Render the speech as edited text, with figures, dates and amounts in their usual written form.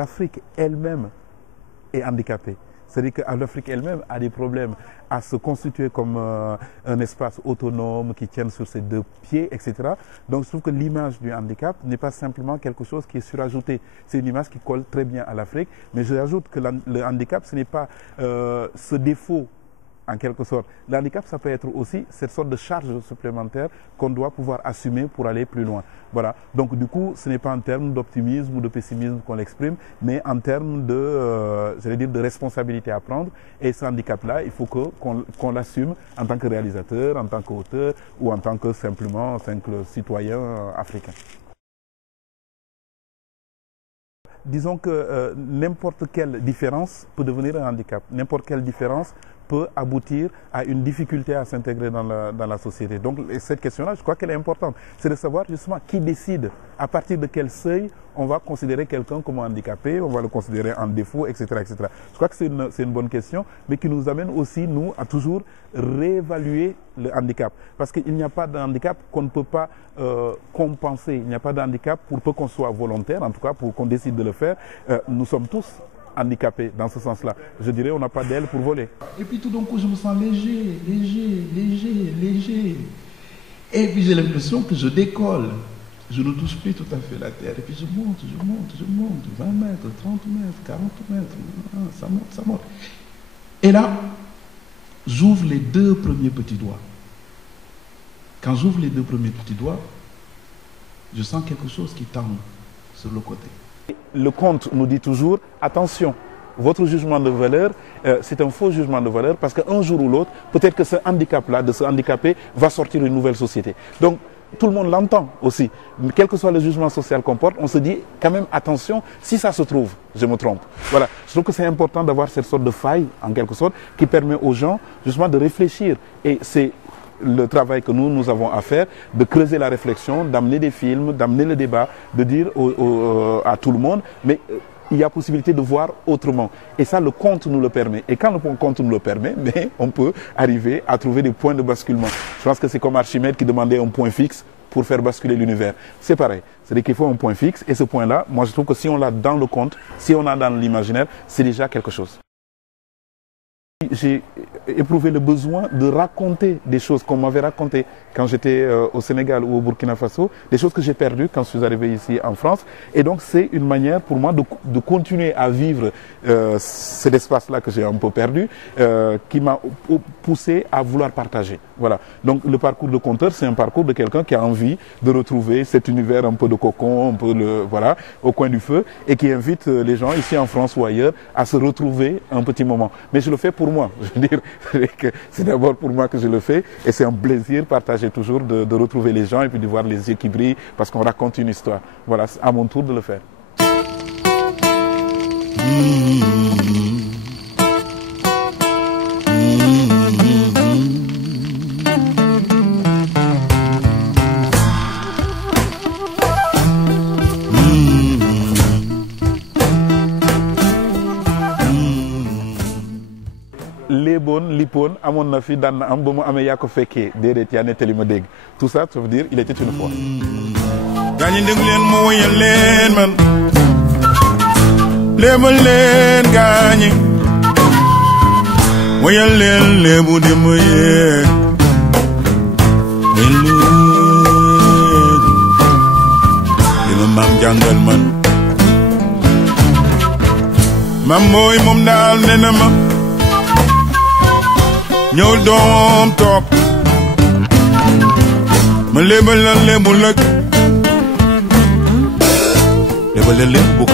l'Afrique elle-même est handicapée. C'est-à-dire que l'Afrique elle-même a des problèmes à se constituer comme un espace autonome qui tienne sur ses deux pieds, etc. Donc je trouve que l'image du handicap n'est pas simplement quelque chose qui est surajouté. C'est une image qui colle très bien à l'Afrique, mais j'ajoute que le handicap, ce n'est pas ce défaut en quelque sorte. Le handicap, ça peut être aussi cette sorte de charge supplémentaire qu'on doit pouvoir assumer pour aller plus loin. Voilà. Donc du coup, ce n'est pas en termes d'optimisme ou de pessimisme qu'on l'exprime, mais en termes de, j'allais dire, de responsabilité à prendre. Et ce handicap-là, il faut qu'on l'assume en tant que réalisateur, en tant qu'auteur ou en tant que simplement simple citoyen africain. Disons que n'importe quelle différence peut devenir un handicap. N'importe quelle différence peut aboutir à une difficulté à s'intégrer dans la société. Donc cette question-là, je crois qu'elle est importante. C'est de savoir justement qui décide à partir de quel seuil on va considérer quelqu'un comme handicapé, on va le considérer en défaut, etc. etc. Je crois que c'est une bonne question, mais qui nous amène aussi, nous, à toujours réévaluer le handicap. Parce qu'il n'y a pas de handicap qu'on ne peut pas compenser. Il n'y a pas de handicap pour peu qu'on soit volontaire, en tout cas pour qu'on décide de le faire. Nous sommes tous handicapés dans ce sens-là. Je dirais, on n'a pas d'aile pour voler. Et puis tout d'un coup, je me sens léger. Et puis j'ai l'impression que je décolle. Je ne touche plus tout à fait la terre. Et puis je monte. 20 mètres, 30 mètres, 40 mètres. Ça monte. Et là, j'ouvre les deux premiers petits doigts. Quand j'ouvre les deux premiers petits doigts, je sens quelque chose qui tend sur le côté. Le conte nous dit toujours, attention, votre jugement de valeur, c'est un faux jugement de valeur parce qu'un jour ou l'autre, peut-être que ce handicap-là, de ce handicapé, va sortir une nouvelle société. Donc, tout le monde l'entend aussi. Mais quel que soit le jugement social qu'on porte, on se dit quand même attention, si ça se trouve, je me trompe. Voilà. Je trouve que c'est important d'avoir cette sorte de faille, en quelque sorte, qui permet aux gens justement de réfléchir. Et c'est le travail que nous avons à faire, de creuser la réflexion, d'amener des films, d'amener le débat, de dire à tout le monde, mais il y a possibilité de voir autrement. Et ça, le conte nous le permet. Et quand le conte nous le permet, mais on peut arriver à trouver des points de basculement. Je pense que c'est comme Archimède qui demandait un point fixe pour faire basculer l'univers. C'est pareil. C'est-à-dire qu'il faut un point fixe. Et ce point-là, moi je trouve que si on l'a dans le conte, si on l'a dans l'imaginaire, c'est déjà quelque chose. J'ai éprouvé le besoin de raconter des choses qu'on m'avait racontées quand j'étais au Sénégal ou au Burkina Faso, des choses que j'ai perdues quand je suis arrivé ici en France. Et donc c'est une manière pour moi de continuer à vivre cet espace-là que j'ai un peu perdu, qui m'a poussé à vouloir partager. Voilà. Donc le parcours de conteur, c'est un parcours de quelqu'un qui a envie de retrouver cet univers un peu de cocon, un peu voilà, au coin du feu, et qui invite les gens ici en France ou ailleurs à se retrouver un petit moment. Mais je le fais pour moi. Je veux dire, c'est d'abord pour moi que je le fais, et c'est un plaisir partagé toujours de retrouver les gens et puis de voir les yeux qui brillent parce qu'on raconte une histoire. Voilà, c'est à mon tour de le faire. Lipone, amoon na fi daan na am ba mu amee yaa ko fekkee déedéet yaa nettali ma dégg tout ça ça veut dire il était une fois. gaañi dégg leen ma woyal leen man léebal leen gaañi woyal leen léebu di ma yee li ma maam jàngal man maam mooy moom daal nee na ma ñëw doom toog ma léebal la léebu lëg léebal la léebu